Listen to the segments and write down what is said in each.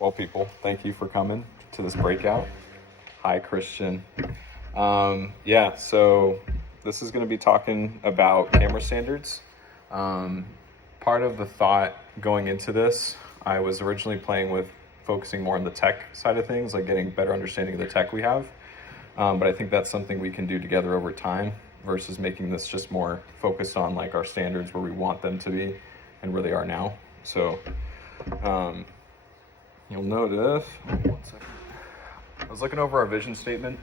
Well, people, thank you for coming to this breakout. Hi, Christian. So this is going to be talking about camera standards. Part of the thought going into this, I was originally playing with focusing more on the tech side of things, like getting better understanding of the tech we have. But I think that's something we can do together over time versus making this just more focused on like our standards where we want them to be and where they are now. So, you'll notice, one second. I was looking over our vision statement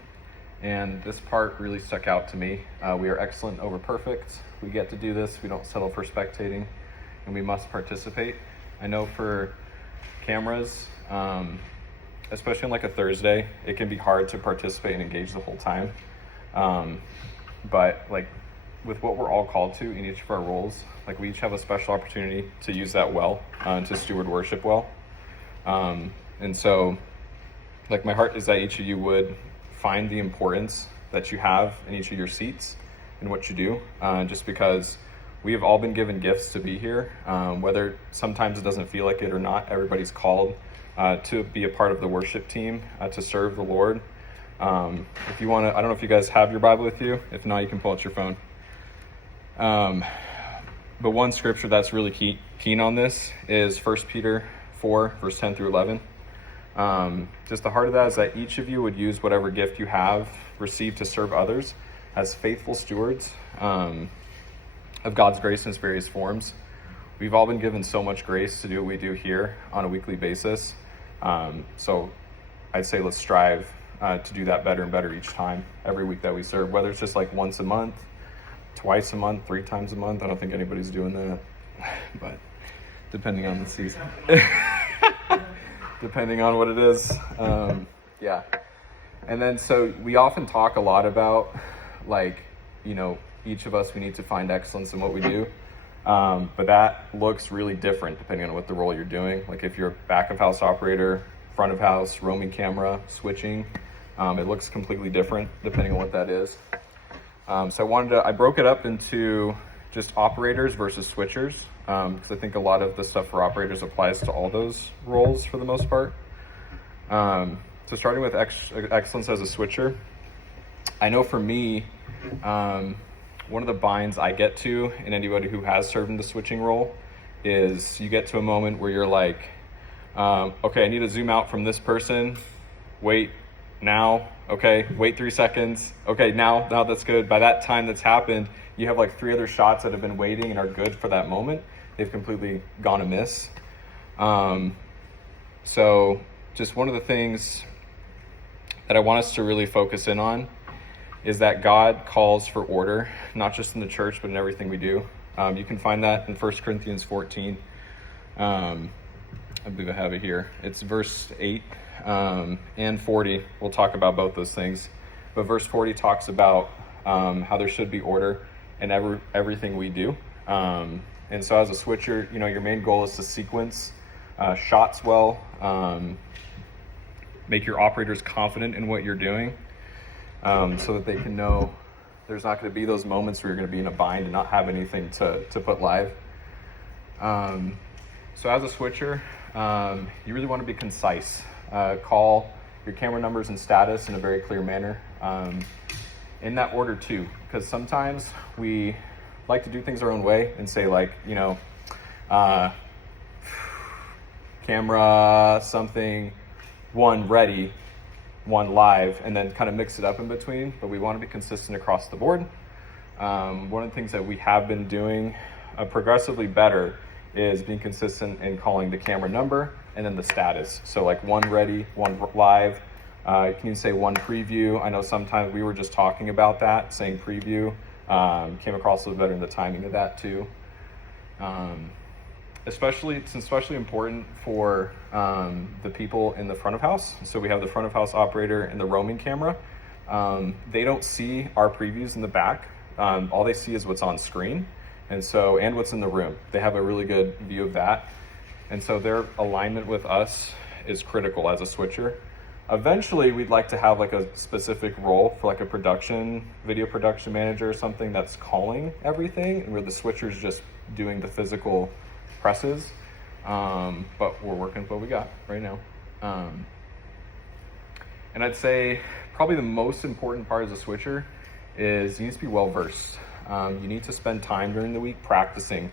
and this part really stuck out to me. We are excellent over perfect. We get to do this. We don't settle for spectating and we must participate. I know for cameras, especially on like a Thursday, it can be hard to participate and engage the whole time. But like with what we're all called to in each of our roles, like we each have a special opportunity to use that well, to steward worship well. And so like my heart is that each of you would find the importance that you have in each of your seats and what you do, just because we have all been given gifts to be here, whether sometimes it doesn't feel like it or not. Everybody's called to be a part of the worship team, to serve the Lord. If you want to, I don't know if you guys have your Bible with you. If not, you can pull out your phone. But one scripture that's really keen on this is 1 Peter 4, verse 10 through 11. Just the heart of that is that each of you would use whatever gift you have received to serve others as faithful stewards of God's grace in its various forms. We've all been given so much grace to do what we do here on a weekly basis. So I'd say let's strive to do that better and better each time, every week that we serve, whether it's just like once a month, twice a month, 3 times a month. I don't think anybody's doing that, but depending on the season, depending on what it is. Yeah. And then, so we often talk a lot about like, each of us, we need to find excellence in what we do. But that looks really different depending on what the role you're doing. Like if you're a back of house operator, front of house, roaming camera, switching, it looks completely different depending on what that is. So I broke it up into just operators versus switchers, because I think a lot of the stuff for operators applies to all those roles for the most part. So starting with excellence as a switcher, I know for me, one of the binds I get to, and anybody who has served in the switching role, is you get to a moment where you're like, okay, I need to zoom out from this person. Wait, now. Okay, wait 3 seconds. Okay, now that's good. By that time that's happened, you have like 3 other shots that have been waiting and are good for that moment. They've completely gone amiss. So just one of the things that I want us to really focus in on is that God calls for order, not just in the church, but in everything we do. You can find that in 1 Corinthians 14. I believe I have it here. It's verse 8 and 40. We'll talk about both those things. But verse 40 talks about how there should be order in everything we do. And so as a switcher, your main goal is to sequence shots well, make your operators confident in what you're doing, so that they can know there's not going to be those moments where you're going to be in a bind and not have anything to put live. So as a switcher, you really want to be concise. Call your camera numbers and status in a very clear manner, in that order too, because sometimes we like to do things our own way and say like, camera something, 1 ready, 1 live, and then kind of mix it up in between. But we want to be consistent across the board. One of the things that we have been doing progressively better is being consistent in calling the camera number and then the status. So like 1 ready, 1 live. You can even say 1 preview. I know sometimes we were just talking about that, saying preview. Came across a little better in the timing of that too. It's especially important for the people in the front of house. So we have the front of house operator and the roaming camera. They don't see our previews in the back. All they see is what's on screen, and what's in the room. They have a really good view of that, and so their alignment with us is critical as a switcher. Eventually, we'd like to have like a specific role for like a video production manager or something that's calling everything, and where the switcher's just doing the physical presses. But we're working with what we got right now. And I'd say probably the most important part as a switcher is you need to be well versed. You need to spend time during the week practicing,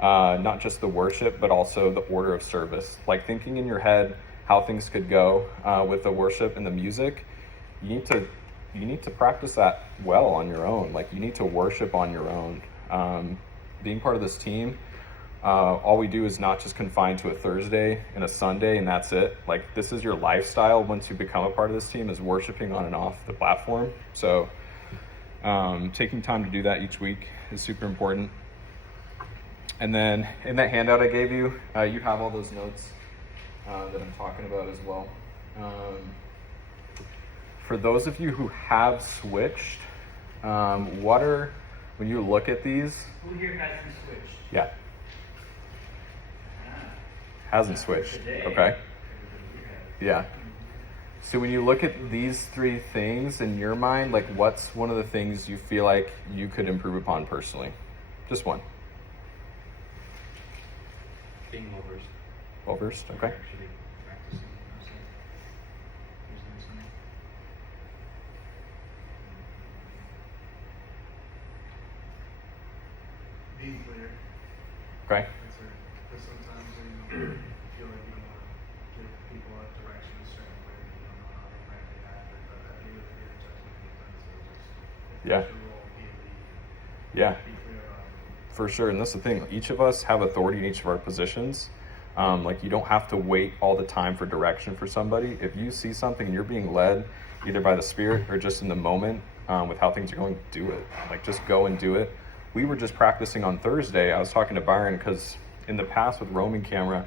not just the worship, but also the order of service. Like thinking in your head how things could go with the worship and the music. You need to practice that well on your own. Like you need to worship on your own. Being part of this team, all we do is not just confined to a Thursday and a Sunday and that's it. Like this is your lifestyle once you become a part of this team, is worshiping on and off the platform. So taking time to do that each week is super important. And then in that handout I gave you, you have all those notes that I'm talking about as well. For those of you who have switched, when you look at these? Who here hasn't switched? Yeah. Hasn't switched. Okay. Yeah. So when you look at these three things in your mind, like what's one of the things you feel like you could improve upon personally? Just one. Being well versed. Well versed, okay. Actually practicing myself. Being clear. Okay. That's it. Because sometimes you feel like you don't want to give people a direction a certain way, you don't know how they might react, but at the end of the day, the judgment is done, so just Yeah. your role, be a lead, Yeah. be clear about it. For sure, and that's the thing. Each of us have authority in each of our positions. Like you don't have to wait all the time for direction for somebody. If you see something and you're being led either by the Spirit or just in the moment with how things are going, do it. Like just go and do it. We were just practicing on Thursday. I was talking to Byron because in the past with roaming camera,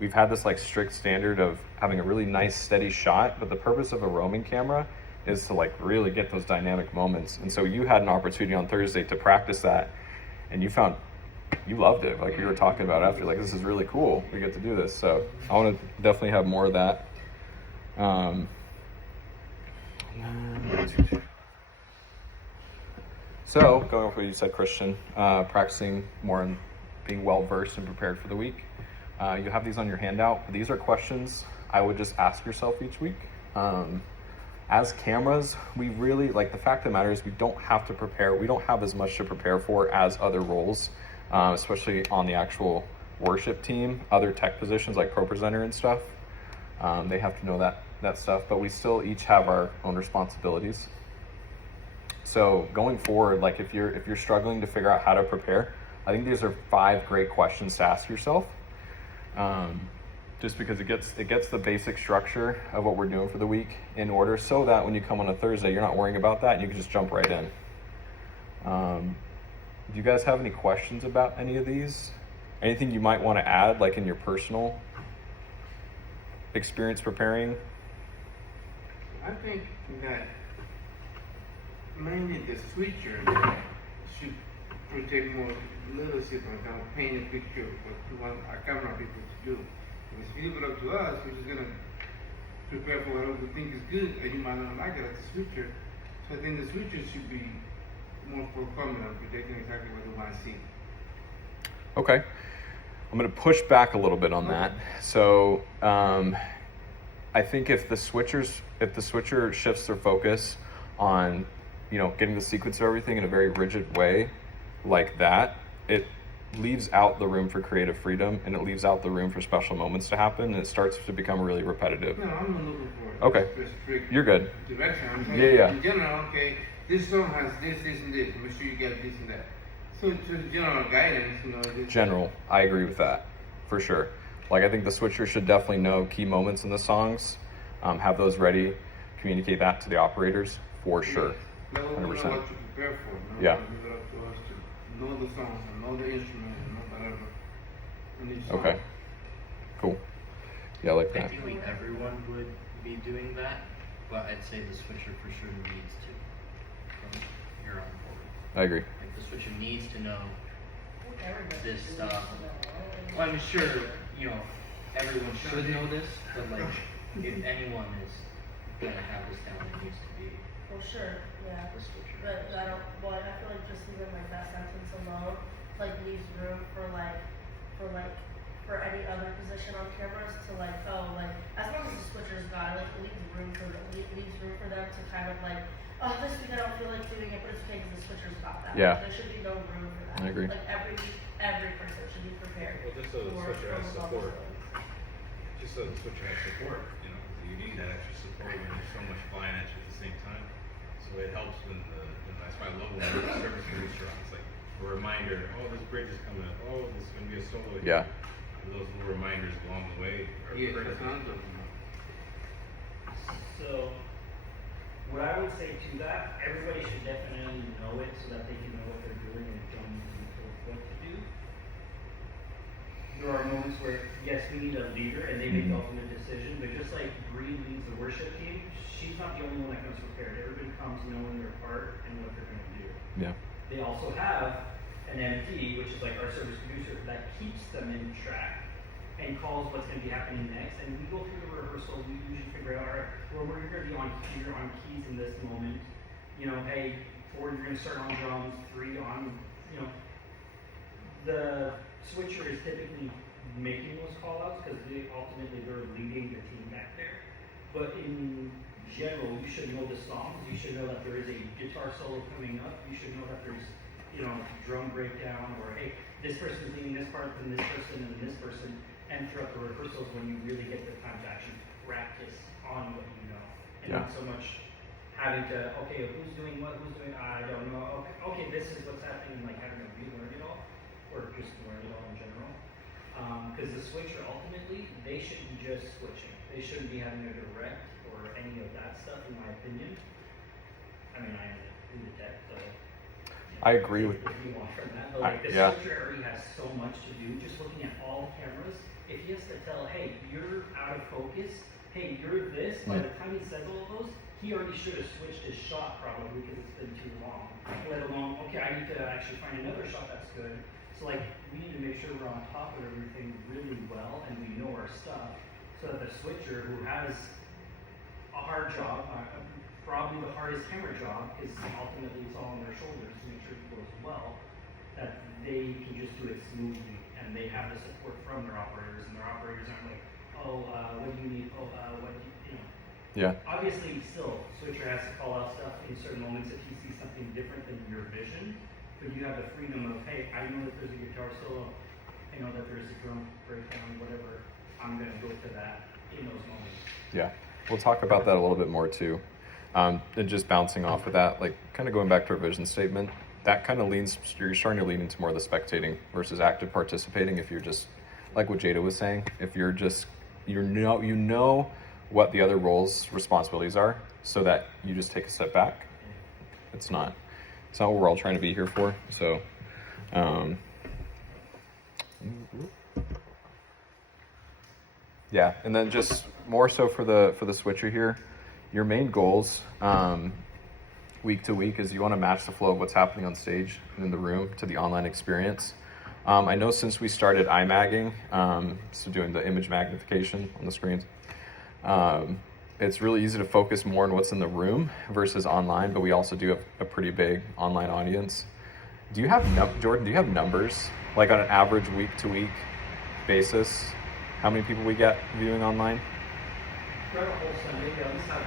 we've had this like strict standard of having a really nice steady shot, but the purpose of a roaming camera is to like really get those dynamic moments. And so you had an opportunity on Thursday to practice that, and you loved it. Like we were talking about after, like this is really cool. We get to do this. So I want to definitely have more of that. So going off what you said, Christian, practicing more and being well versed and prepared for the week. You have these on your handout. These are questions I would just ask yourself each week. As cameras, we really, like the fact of the matter is we don't have to prepare. We don't have as much to prepare for as other roles, especially on the actual worship team, other tech positions like pro presenter and stuff. They have to know that stuff, but we still each have our own responsibilities. So going forward, like if you're struggling to figure out how to prepare, I think these are 5 great questions to ask yourself. Just because it gets the basic structure of what we're doing for the week in order, so that when you come on a Thursday, you're not worrying about that and you can just jump right in. Do you guys have any questions about any of these? Anything you might want to add, like in your personal experience preparing? I think that mainly the switcher should project more leadership and kind of paint a picture of what we want our camera people to do. Because if you leave it up to us, we're just going to prepare for whatever we think is good, and you might not like it as a switcher. So I think the switcher should be more forthcoming and projecting exactly what they want to see. Okay. I'm going to push back a little bit on that. So I think if the switcher shifts their focus on, getting the sequence of everything in a very rigid way like that, it leaves out the room for creative freedom, and it leaves out the room for special moments to happen, and it starts to become really repetitive. No, I'm not looking for Okay. strict You're good. direction. I'm saying Yeah. in general, okay, this song has this, and this. Make sure you get this and that. So just general guidance, General, I agree with that, for sure. Like I think the switcher should definitely know key moments in the songs, have those ready, communicate that to the operators, for sure. Let us know 100%. what to prepare for. Yeah. Leave it up to us to know the songs and know the instrument and know whatever in each song. Okay. Cool. Yeah, I like that. Ideally, everyone would be doing that, but I'd say the switcher for sure needs to from here on forward. I agree. Like the switcher needs to know this stuff. Well, I'm sure everyone should know this, but like if anyone is gonna have this down, it needs to be Well, sure, yeah. the switcher. But I feel like just even like that sentence alone, like leaves room for any other position on cameras to as long as the them to kind of like, oh, this week I don't feel like doing it, but it's okay because the switcher's about that. Yeah. There should be no room for that. I agree. Like every person should be prepared. Well, just so the switcher has support. Just so the switcher has support, you know, you need that extra support when there's so much flying at you at the same time. So it helps when that's why I love when the service producer on. It's like a reminder, oh, this bridge is coming up, oh, this is going to be a solo. Yeah. Those little reminders along the way are Yes, critical. that's what I'm talking about. So, what I would say to that, everybody should definitely know it so that they can know what they're doing and don't need to be told what to do. There are moments where, yes, we need a leader and they make the ultimate decision, but just like Bree leads the worship team, she's not the only one that comes prepared. Everybody comes knowing their part and what they're going to do. Yeah. They also have an MP, which is like our service producer, that keeps them in track and calls what's going to be happening next. And we go through the rehearsal. We usually figure out, all right, well, we're going to be on keys in this moment. You know, hey, 4, you're going to start on drums. 3 on, you know. The switcher is typically making those call outs because ultimately they're leading the team back there. But in general, you should know the songs. You should know that there is a guitar solo coming up. You should know that there's, you know, drum breakdown, or hey, this person's leading this part, then this person, and this person. And throughout the rehearsals, when you really get the time to actually practice on what you know, and not so much having to, okay, who's doing what, I don't know. Okay, this is what's happening, and like having to relearn it all, or just learn it all in general. Because the switcher ultimately, they shouldn't be just switching. They shouldn't be having a direct or any of that stuff, in my opinion. I mean, I am in the tech, so. I agree with. If you want from that, but like the switcher already has so much to do. Just looking at all the cameras, if he has to tell, hey, you're out of focus. Hey, you're this. By the time he says all of those, he already should have switched his shot probably because it's been too long. Let alone, okay, I need to actually find another shot that's good. So like, we need to make sure we're on top of everything really well and we know our stuff, so that the switcher, who has a hard job, probably the hardest camera job, because ultimately it's all on their shoulders to make sure it goes well, that they can just do it smoothly and they have the support from their operators, and their operators aren't like, oh, what do you need? Oh, what do you know? Yeah. Obviously, still, switcher has to call out stuff in certain moments if he sees something different than your vision, but you have the freedom of, hey, I know that there's a guitar solo, I know that there's a drum breakdown, whatever, I'm going to go to that in those moments. Yeah. We'll talk about that a little bit more too. And just bouncing off of that, like kind of going back to our vision statement, that kind of leans, you're starting to lean into more of the spectating versus active participating. If you're just, like what Jada was saying, if you're just, you know what the other roles, responsibilities are, so that you just take a step back. It's not what we're all trying to be here for. So, yeah, and then just more so for the switcher here, your main goals week to week is you want to match the flow of what's happening on stage and in the room to the online experience. I know since we started iMagging, so doing the image magnification on the screens, it's really easy to focus more on what's in the room versus online, but we also do have a pretty big online audience. Do you have, Jordan, do you have numbers, like on an average week to week basis, how many people we get viewing online? Throughout the whole Sunday, we at least have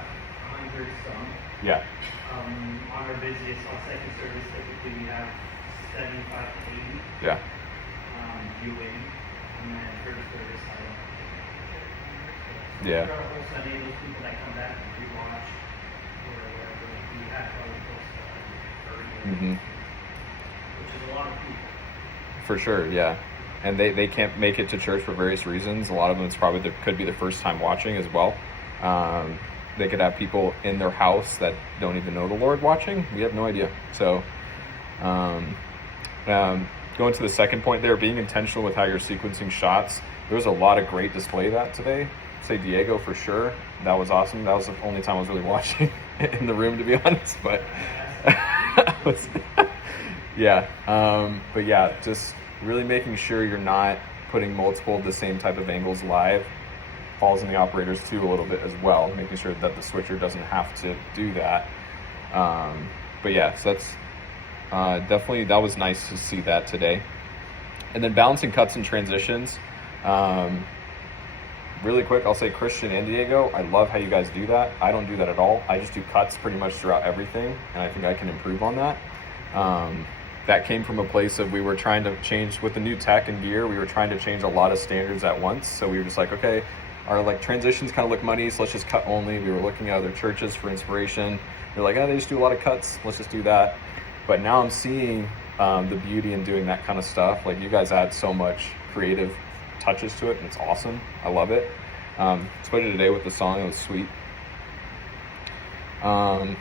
100 some. Yeah. On our busiest, on second service, typically we have 75 to 80 Yeah. viewing, and then third service, I don't know. Yeah. Throughout the whole Sunday, those people that come back and rewatch, or whatever, we have probably close to 30, which is a lot of people. For sure, yeah. And they can't make it to church for various reasons. A lot of them, it's probably could be the first time watching as well. They could have people in their house that don't even know the Lord watching. We have no idea. So, going to the second point there, being intentional with how you're sequencing shots. There was a lot of great display of that today. Say Diego for sure. That was awesome. That was the only time I was really watching in the room, to be honest. But yeah. But yeah, just really making sure you're not putting multiple of the same type of angles live. Falls in the operators too a little bit as well, making sure that the switcher doesn't have to do that. But yeah, so that's definitely, that was nice to see that today. And then balancing cuts and transitions. really quick, I'll say Christian and Diego, I love how you guys do that. I don't do that at all. I just do cuts pretty much throughout everything, and I think I can improve on that. That came from a place of we were trying to change with the new tech and gear. We were trying to change a lot of standards at once. So we were just like, okay, our like transitions kind of look muddy, so let's just cut only. We were looking at other churches for inspiration. We're like, oh, they just do a lot of cuts. Let's just do that. But now I'm seeing the beauty in doing that kind of stuff. Like you guys add so much creative touches to it, and it's awesome. I love it. Especially today with the song, it was sweet. And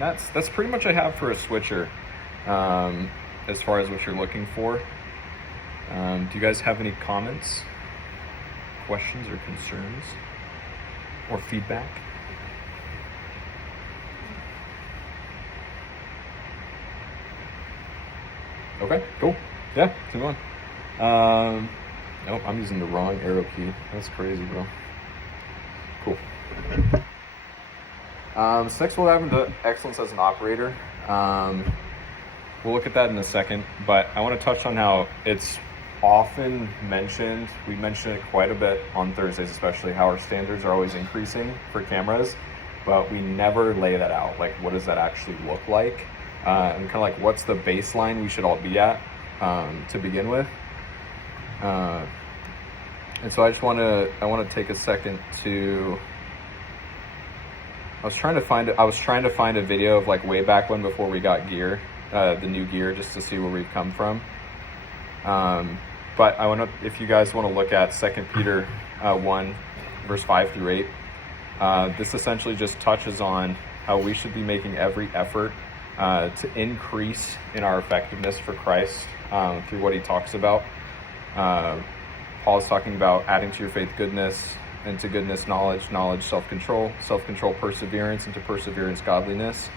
that's pretty much I have for a switcher. As far as what you're looking for. Do you guys have any comments, questions, or concerns, or feedback? Okay, cool. Yeah, let's move on. Nope, I'm using the wrong arrow key. That's crazy, bro. Cool. So next we'll dive into excellence as an operator. We'll look at that in a second, but I want to touch on how it's often mentioned. We mention it quite a bit on Thursdays, especially how our standards are always increasing for cameras, but we never lay that out. Like, what does that actually look like? And kind of like, what's the baseline we should all be at to begin with? And so I want to take a second to. I was trying to find a video of like way back when before we got gear. The new gear, just to see where we've come from. But I want to, if you guys want to look at 2 Peter 1, verse 5 through 8, this essentially just touches on how we should be making every effort to increase in our effectiveness for Christ through what he talks about. Paul is talking about adding to your faith goodness, and to goodness knowledge, knowledge self-control, self-control perseverance, and to perseverance godliness,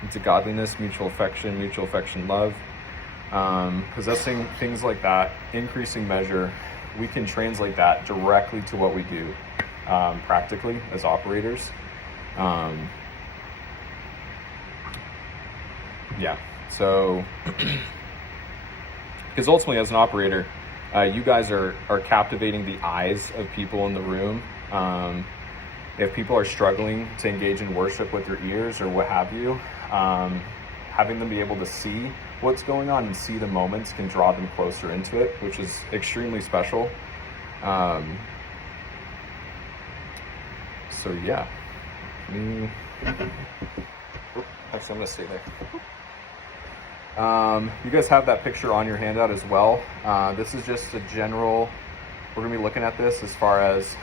and to godliness mutual affection love. Possessing things like that, increasing measure, we can translate that directly to what we do practically as operators. Yeah, so because ultimately as an operator, you guys are captivating the eyes of people in the room. If people are struggling to engage in worship with their ears or what have you, having them be able to see what's going on and see the moments can draw them closer into it, which is extremely special. So yeah, actually I'm gonna stay there. You guys have that picture on your handout as well. This is just a general, we're gonna be looking at this as far as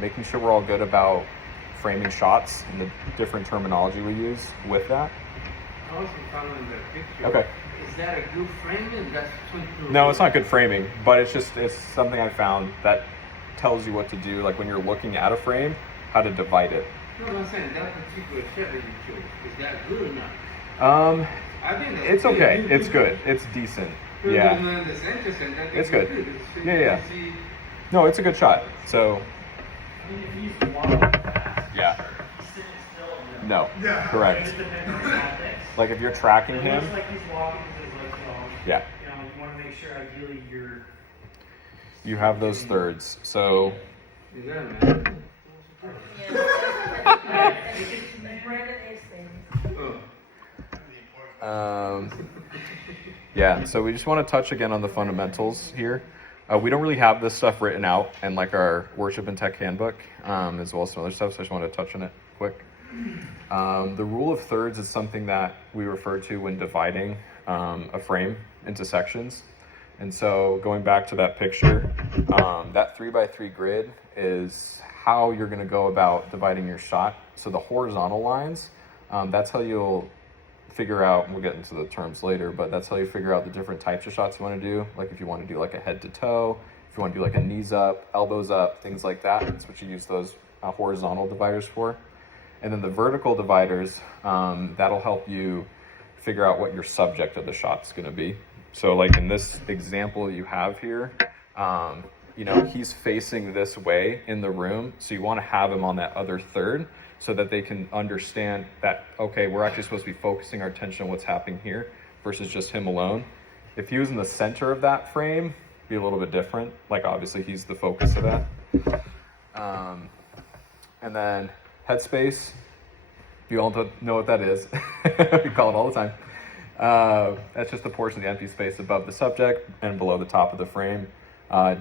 making sure we're all good about framing shots and the different terminology we use with that. I also following the picture. Okay. Is that a good framing? That's 22. No, it's not good framing, but it's something I found that tells you what to do, like when you're looking at a frame, how to divide it. No, I'm saying that particular shot that you chose, is that good or not? I think that's It's good. okay. It's good. It's decent. Yeah. It's good. Yeah. No, it's a good shot. So. I mean, if he's walking fast, Yeah. sitting still, No. Yeah. It Correct. just depends on the context. Like if you're tracking It him. looks like he's walking because, like, Yeah. you want to make sure ideally you're. You have those thirds. So. Is that man? Brandon is saying. Oh. Yeah, so we just want to touch again on the fundamentals here. We don't really have this stuff written out in like our worship and tech handbook, as well as some other stuff, so I just wanted to touch on it quick. The rule of thirds is something that we refer to when dividing a frame into sections. And so going back to that picture, that 3x3 grid is how you're going to go about dividing your shot. So the horizontal lines, that's how you'll figure out, and we'll get into the terms later, but that's how you figure out the different types of shots you want to do. Like if you want to do like a head to toe, if you want to do like a knees up, elbows up, things like that. That's what you use those horizontal dividers for. And then the vertical dividers, that'll help you figure out what your subject of the shot's going to be. So like in this example you have here, he's facing this way in the room. So you want to have him on that other third so that they can understand that, okay, we're actually supposed to be focusing our attention on what's happening here versus just him alone. If he was in the center of that frame, be a little bit different. Like obviously he's the focus of that. And then headspace, you all know what that is. We call it all the time. That's just a portion of the empty space above the subject and below the top of the frame.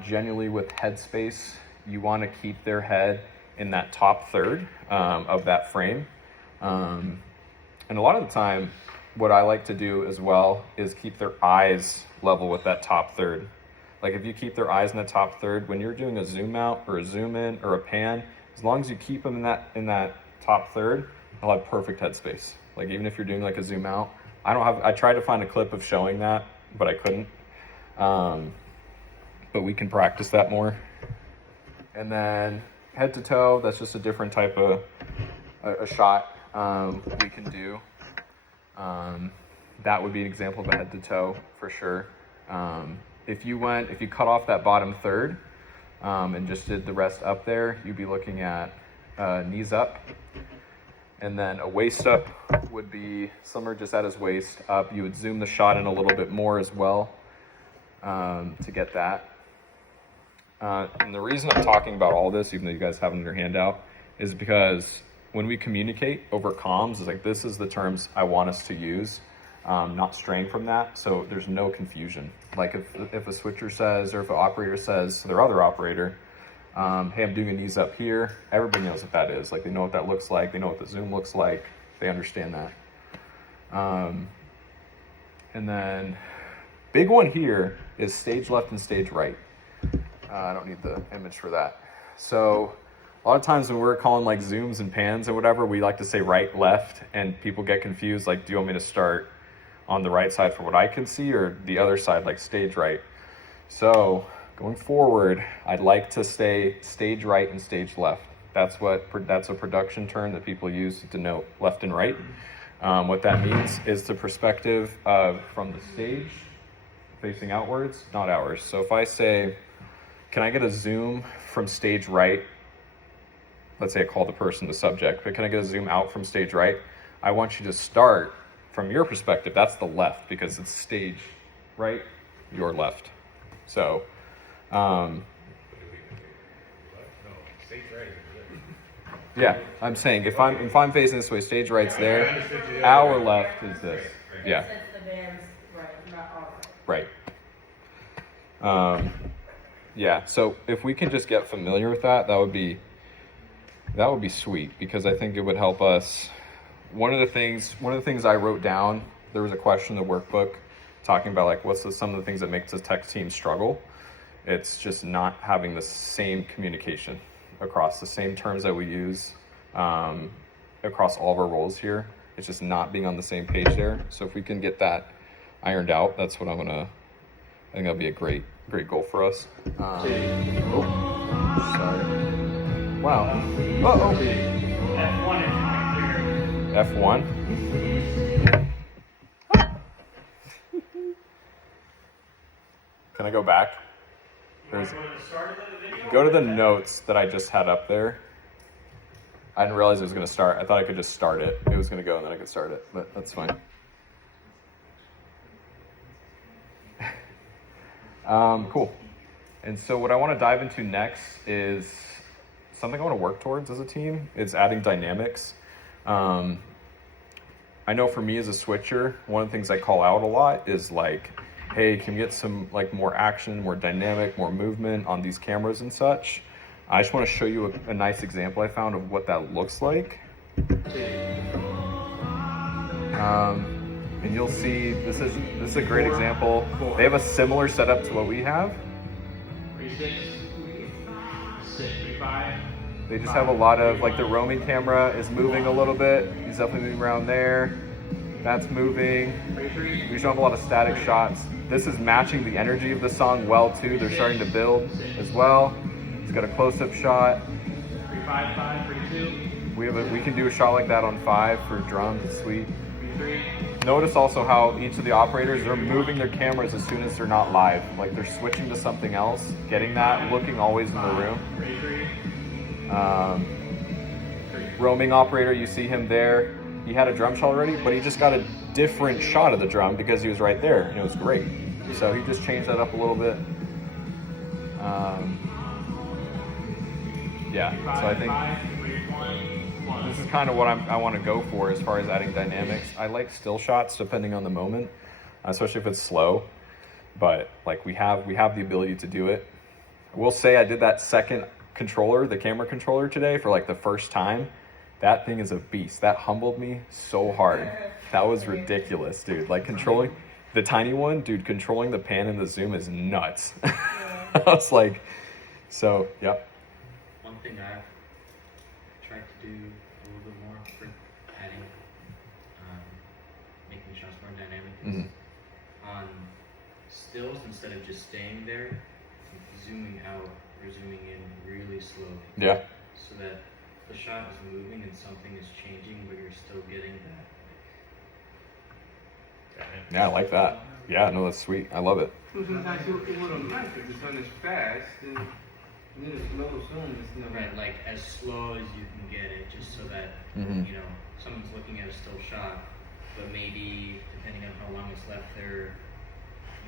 Generally with headspace, you want to keep their head in that top third of that frame. And a lot of the time, what I like to do as well is keep their eyes level with that top third. Like if you keep their eyes in the top third, when you're doing a zoom out or a zoom in or a pan, as long as you keep them in that top third, they'll have perfect headspace. Like even if you're doing like a zoom out, I tried to find a clip of showing that, but I couldn't. But we can practice that more. And then head to toe, that's just a different type of a shot we can do. That would be an example of a head to toe for sure. If you cut off that bottom third and just did the rest up there, you'd be looking at knees up. And then a waist up would be somewhere just at his waist up. You would zoom the shot in a little bit more as well to get that. And the reason I'm talking about all this, even though you guys have it in your handout, is because when we communicate over comms, it's like this is the terms I want us to use, not straying from that, so there's no confusion. Like if a switcher says, or if an operator says to their other operator, hey, I'm doing a knees up here, everybody knows what that is. Like they know what that looks like, they know what the zoom looks like, they understand that. And then big one here is stage left and stage right. I don't need the image for that. So a lot of times when we're calling like zooms and pans or whatever, we like to say right, left, and people get confused. Like, do you want me to start on the right side for what I can see or the other side, like stage right? So going forward, I'd like to stay stage right and stage left. That's a production term that people use to denote left and right. What that means is the perspective from the stage facing outwards, not ours. So if I say, can I get a zoom from stage right? Let's say I call the person the subject, but can I get a zoom out from stage right? I want you to start from your perspective. That's the left because it's stage right, your left. So, yeah, I'm saying if I'm facing this way, stage right's there, our left is this. Yeah. It's the band's right, not our right. Right. Yeah, so if we can just get familiar with that, that would be sweet, because I think it would help us. One of the things I wrote down, there was a question in the workbook talking about like some of the things that makes the tech team struggle. It's just not having the same communication across the same terms that we use across all of our roles here. It's just not being on the same page there. So if we can get that ironed out, that's what I think that'll be a great goal for us. Sorry. Wow. Uh-oh. F1 is not clear. F1. Can I go back? Go to the notes that I just had up there. I didn't realize it was going to start. I thought I could just start it. It was going to go and then I could start it, but that's fine. Cool. And so what I want to dive into next is something I want to work towards as a team is adding dynamics. I know for me as a switcher, one of the things I call out a lot is like, hey, can we get some like more action, more dynamic, more movement on these cameras and such? I just want to show you a nice example I found of what that looks like. And you'll see this is a great example. They have a similar setup to what we have. They just have a lot of, like the roaming camera is moving a little bit. He's definitely moving around there. That's moving. We just have a lot of static shots. This is matching the energy of the song well too. They're starting to build as well. It's got a close-up shot. 3-5-5, 3-2. We can do a shot like that on 5 for drums. It's sweet. Notice also how each of the operators are moving their cameras as soon as they're not live. Like they're switching to something else, getting that, looking always in the room. Roaming operator, you see him there. He had a drum shot already, but he just got a different shot of the drum because he was right there, and it was great. So he just changed that up a little bit. Yeah, so I think this is kind of what I want to go for as far as adding dynamics. I like still shots depending on the moment, especially if it's slow. But like we have the ability to do it. I will say I did that second controller, the camera controller today for like the first time. That thing is a beast. That humbled me so hard. That was ridiculous, dude. Like controlling the tiny one, dude, controlling the pan and the zoom is nuts. I was like, so, yep. One thing I've tried to do a little bit more for adding, making shots more dynamic is on stills, instead of just staying there, zooming out or zooming in really slowly. Yeah. So that the shot is moving and something is changing, but you're still getting that. Yeah, I like that. Yeah, no, that's sweet. I love it. Sometimes you wouldn't like it. It's not as fast, then you need a slow zoom. It's not Right, like as slow as you can get it, just so that you know someone's looking at a still shot, but maybe depending on how long it's left there,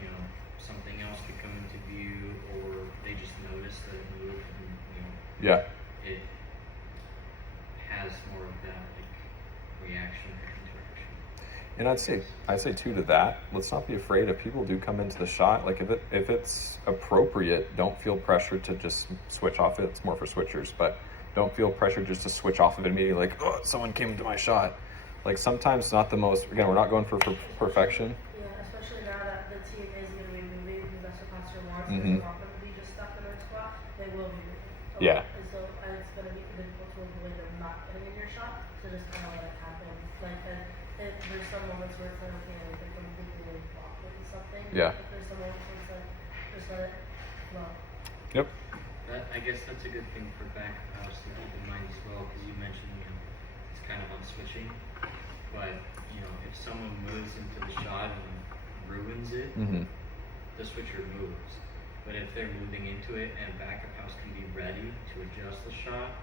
you know, something else could come into view, or they just notice that it moved, and you know, Yeah. it has more of that like reaction or interaction. And I'd say too to that, let's not be afraid if people do come into the shot. Like if it's appropriate, don't feel pressured to just switch off it. It's more for switchers, but don't feel pressured just to switch off of it immediately. Like, oh, someone came into my shot. Like sometimes it's not the most. Again, we're not going for perfection. Yeah, especially now that the team is going to be moving, because that's what Pastor wants. Mhm. They're not going to be just stuck in their spot. They will be moving. So, Yeah. and it's going to be difficult to avoid them not getting in your shot. So just kind of let it happen. Like there's some moments where it's like, okay, I think I'm completely blocked with something. Yeah. If there's some moments where it's like, just let it flow. Yep. That, I guess that's a good thing for back house to keep in mind as well, because you mentioned, you know, it's kind of on switching, but you know, if someone moves into the shot and ruins it, the switcher moves. But if they're moving into it and backup house can be ready to adjust the shot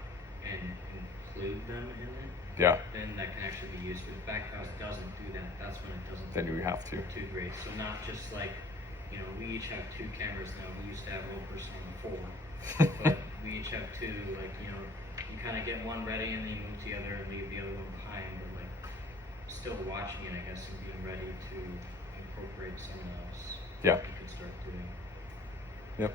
and include them in it, Yeah. then that can actually be used. But if backup house doesn't do that, that's when it doesn't. Then you have to. Too great. So not just like, you know, we each have 2 cameras now. We used to have one person on the 4, but we each have 2. Like, you know, you kind of get one ready and then you move to the other and leave the other one behind. But like, still watching it, I guess, and being ready to incorporate someone else. Yeah. You can start doing. Yep.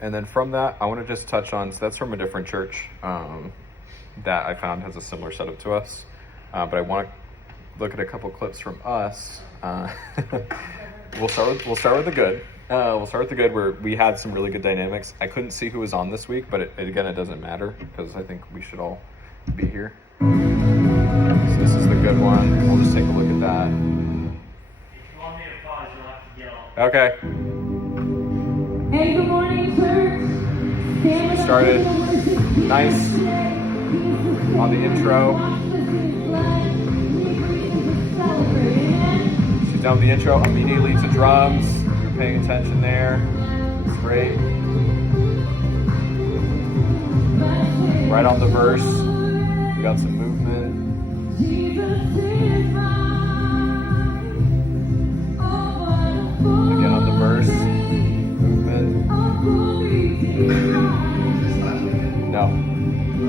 And then from that, I want to just touch on, so that's from a different church that I found has a similar setup to us. But I want to look at a couple clips from us. We'll start with the good. We'll start with the good, where we had some really good dynamics. I couldn't see who was on this week, but it doesn't matter, because I think we should all be here. So this is the good one. We'll just take a look at that. If you want me to pause, you'll have to yell. Okay. Hey, good morning, church. Stand Started nice on the intro. She's done with the intro, immediately to drums. You're paying attention there. Great. Right on the verse. We got some movement. Again on the verse. Movement. No.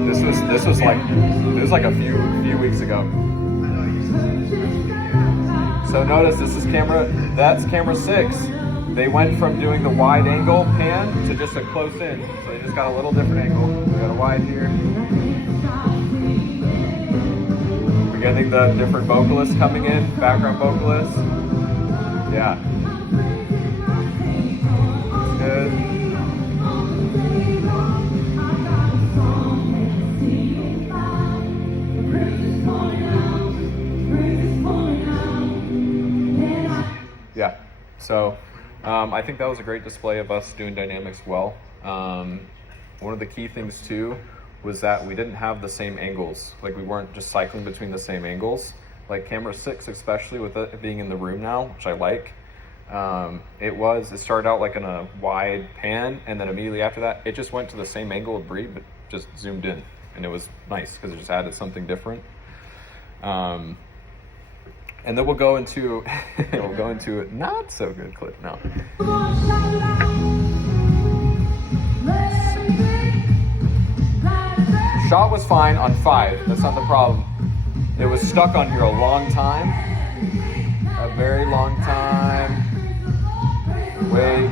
This was like a few weeks ago. So notice that's camera 6. They went from doing the wide angle pan to just a close in. So they just got a little different angle. We got a wide here. We're getting the different vocalists coming in, background vocalists. Yeah. Good. Yeah, so I think that was a great display of us doing dynamics well. One of the key things too was that we didn't have the same angles. Like we weren't just cycling between the same angles. Like camera 6, especially with it being in the room now, which I like. It started out like in a wide pan, and then immediately after that, it just went to the same angle of Bree, but just zoomed in, and it was nice because it just added something different. And then we'll go into a not so good clip now. shot was fine on 5. That's not the problem. It was stuck on here a long time. A very long time. Wait.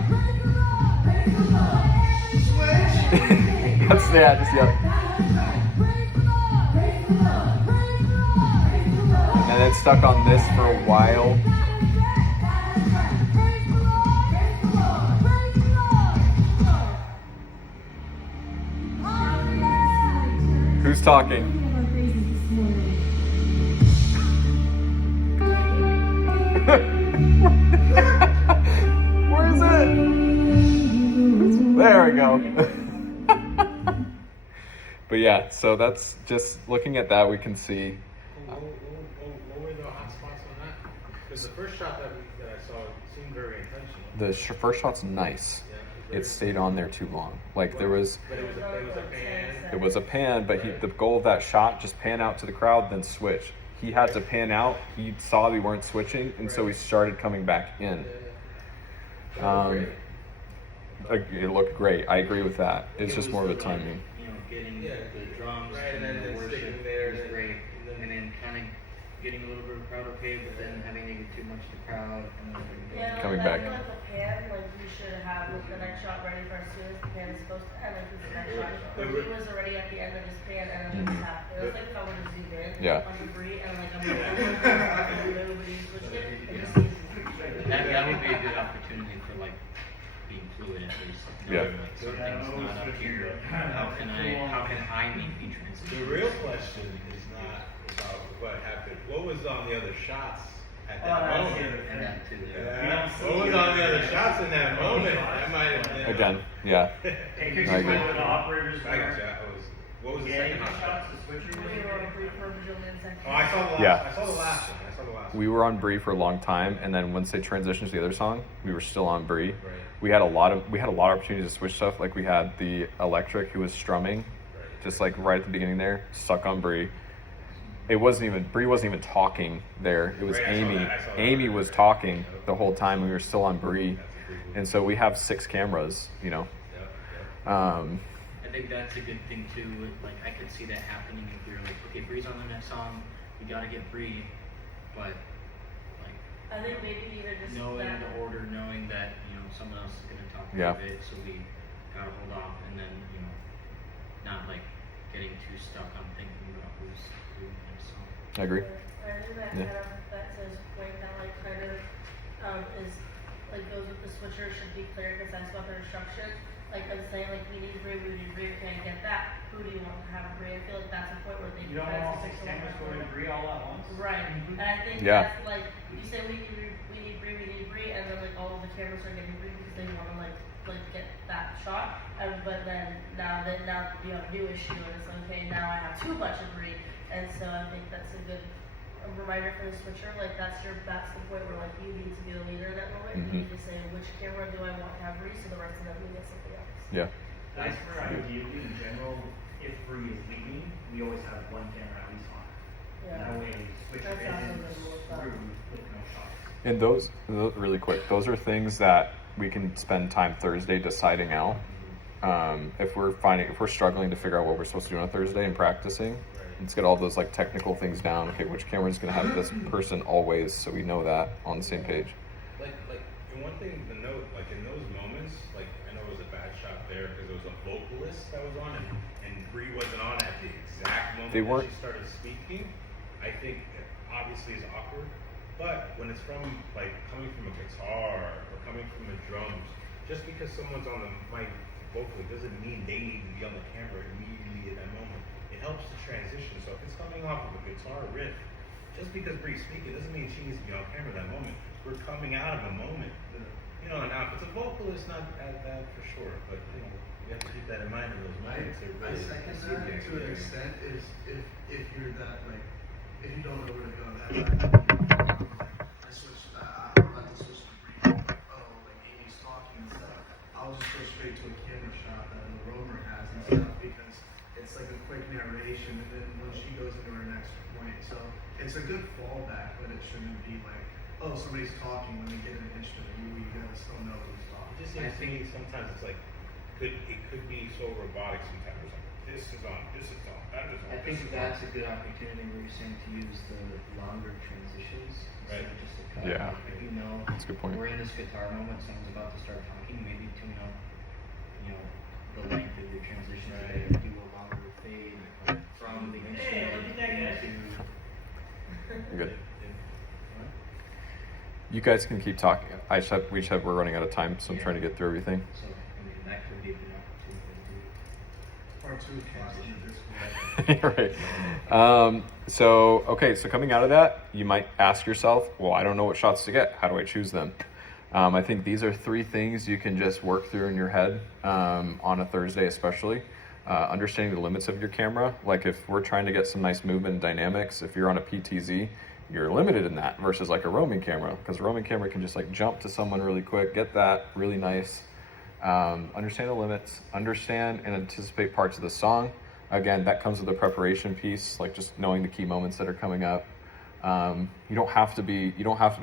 Just yell. And it's stuck on this for a while. Who's talking? Where is it? There we go. But yeah, so that's just looking at that, we can see. What were the hot spots on that? Because the first shot that I saw seemed very intentional. The first shot's nice. Yeah, It stayed on there too long. Like there was, But it was a pan. it was a pan, but the goal of that shot, just pan out to the crowd, then switch. He had to pan out. He saw we weren't switching, and so he started coming back in. It looked great. I agree with that. It's just more of a timing. You know, getting the drums Right, and then the it's worship sticking there, was and great, then- and then kind of getting a little bit of crowd okay, but then having to get too much to crowd and then Yeah, Coming like, back. I feel like the pan, like you should have the next shot ready for as soon as the pan is supposed to end, like the next shot. But he was already at the end of his pan and then just happened. It was like if I would have zoomed in Yeah. on debris and like I'm like, nobody switched it. It just needs to that would be a good opportunity for like being fluid at least. Yeah. Like something's not up here. How can I make the transition? The real question is not about what happened. What was on the other shots at that moment? And that too. Yeah. What was on the other shots in that moment? That might have been. Again, yeah. Hey, could you I agree. explain what the operators I got were you. What was the getting second the hot shot? shots, the switchers? We were on brief for a bajillion seconds. Oh, I saw the last. Yeah. I saw the last one. I saw the last one. We were on Bree for a long time, and then once they transitioned to the other song, we were still on Bree. Right. We had a lot of opportunities to switch stuff. Like we had the electric who was strumming, just like right at the beginning there, stuck on Bree. Bree wasn't even talking there. It was Right, I saw Amy. that, I saw that. Amy was talking the whole time. We were still on Bree, and so we have 6 cameras. You know. I think that's a good thing too. Like I could see that happening if you're like, okay, Bree's on the next song, we gotta get Bree, but like I think maybe even just knowing that. the order, knowing that someone else is gonna talk Yeah. about it, so we gotta hold off, and then not like getting too stuck on thinking about who's who next song. I agree. I think that Yeah. kind of, that says point that like kind of, is, like goes with the switcher should be clear because that's about their instruction. Like I'm saying, like we need Bree, can't get that. Who do you want to have Bree? I feel like that's the point where they You don't kind want all of 6 cameras going to Bree all at once? Right, and I think Yeah. that's like, you say we need Bree, and then like all of the cameras are getting Bree because they wanna like get that shot, but then now you have a new issue, and it's like, okay, now I have too much of Bree, and so I think that's a good reminder for the switcher, like that's the point where like you need to be the leader in that moment, you need to say, which camera do I want to have Bree, so the rest of them can get something else. Yeah. As for ideally, in general, if Bree is leaving, we always have 1 camera at least on. Yeah. That way, switcher That's awesome, isn't that's more fun. screwed with no shots. And those really quick, those are things that we can spend time Thursday deciding out. If we're struggling to figure out what we're supposed to do on Thursday and practicing, let's get all those like technical things down. Okay, which camera is going to have this person always, so we know that on the same page. Like, and one thing to note, like in those moments, like I know it was a bad shot there because there was a vocalist that was on and Bree wasn't on at the exact moment They weren't- that she started speaking. I think it obviously is awkward, but when it's from like coming from a guitar or coming from the drums, just because someone's on the mic vocally doesn't mean they need to be on the camera immediately at that moment. It helps the transition. So if it's coming off of a guitar riff, just because Bree's speaking doesn't mean she needs to be on camera that moment. We're coming out of a moment. Now if it's a vocalist, not that for sure, but you have to keep that in mind in those moments. I second that to an extent is if you're that like if you don't know where to go that I switched I'm about to switch to Bree. Oh, like Amy's talking and stuff. I'll just go straight to a camera shot that the roamer has and stuff because it's like a quick narration and then when she goes into her next point. So it's a good fallback, but it shouldn't be like, oh, somebody's talking when they get an instrument, you gotta still know who's It talking. just seems to me sometimes it's like it could be so robotic sometimes. It's like this is on, think that's a good opportunity where you're saying to use the longer transitions instead of just a cut. Yeah. If you know That's a good point. we're in this guitar moment, someone's about to start talking, maybe tune up, the length of your transitions and do a longer fade from the Hey, look at that, guys. into Good. You guys can keep talking. We're running out of time, so I'm trying to get through everything. so that could be a good opportunity to do. Part 2 class in this Right. So coming out of that, you might ask yourself, well, I don't know what shots to get. How do I choose them? I think these are 3 things you can just work through in your head on a Thursday, especially. Understanding the limits of your camera. Like if we're trying to get some nice movement and dynamics, if you're on a PTZ, you're limited in that versus like a roaming camera, because a roaming camera can just like jump to someone really quick, get that really nice. Understand the limits, understand and anticipate parts of the song. Again, that comes with the preparation piece, like just knowing the key moments that are coming up. You don't have to be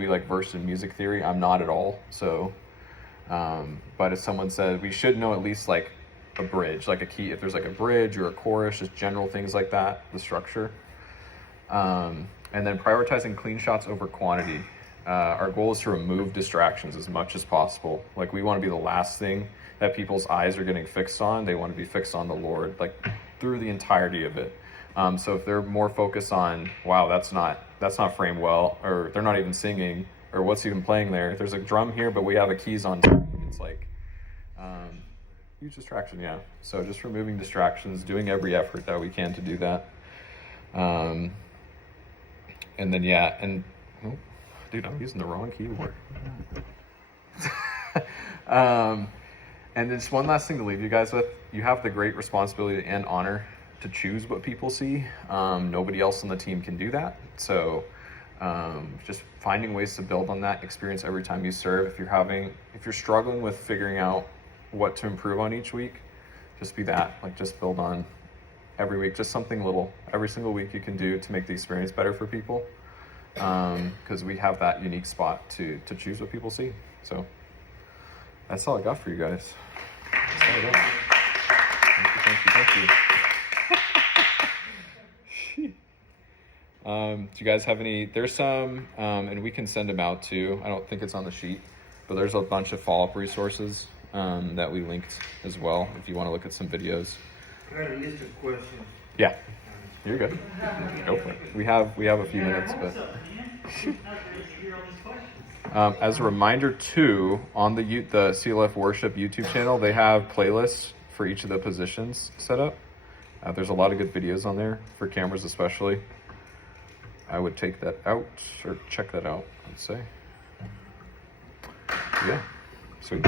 like versed in music theory. I'm not at all. So, but if someone said we should know at least like a bridge, like a key, if there's like a bridge or a chorus, just general things like that, the structure. And then prioritizing clean shots over quantity. Our goal is to remove distractions as much as possible. Like we want to be the last thing that people's eyes are getting fixed on. They want to be fixed on the Lord, like through the entirety of it. So if they're more focused on, wow, that's not framed well, or they're not even singing, or what's even playing there. There's a drum here, but we have a keys on. It's like huge distraction, yeah. So just removing distractions, doing every effort that we can to do that. And then dude, I'm using the wrong keyboard. And then just one last thing to leave you guys with. You have the great responsibility and honor to choose what people see. Nobody else on the team can do that. So just finding ways to build on that experience every time you serve. If you're struggling with figuring out what to improve on each week, just be that. Like just build on every week, just something little every single week you can do to make the experience better for people. Because we have that unique spot to choose what people see. So that's all I got for you guys. That's all I got. Thank you. Do you guys have any? There's some, and we can send them out too. I don't think it's on the sheet, but there's a bunch of follow-up resources that we linked as well if you want to look at some videos. I got a list of questions. Yeah, you're good. Go for it. We have a few minutes, but as a reminder too, on the CLF Worship YouTube channel, they have playlists for each of the positions set up. There's a lot of good videos on there for cameras, especially. I would take that out or check that out, I'd say. Yeah, sweet.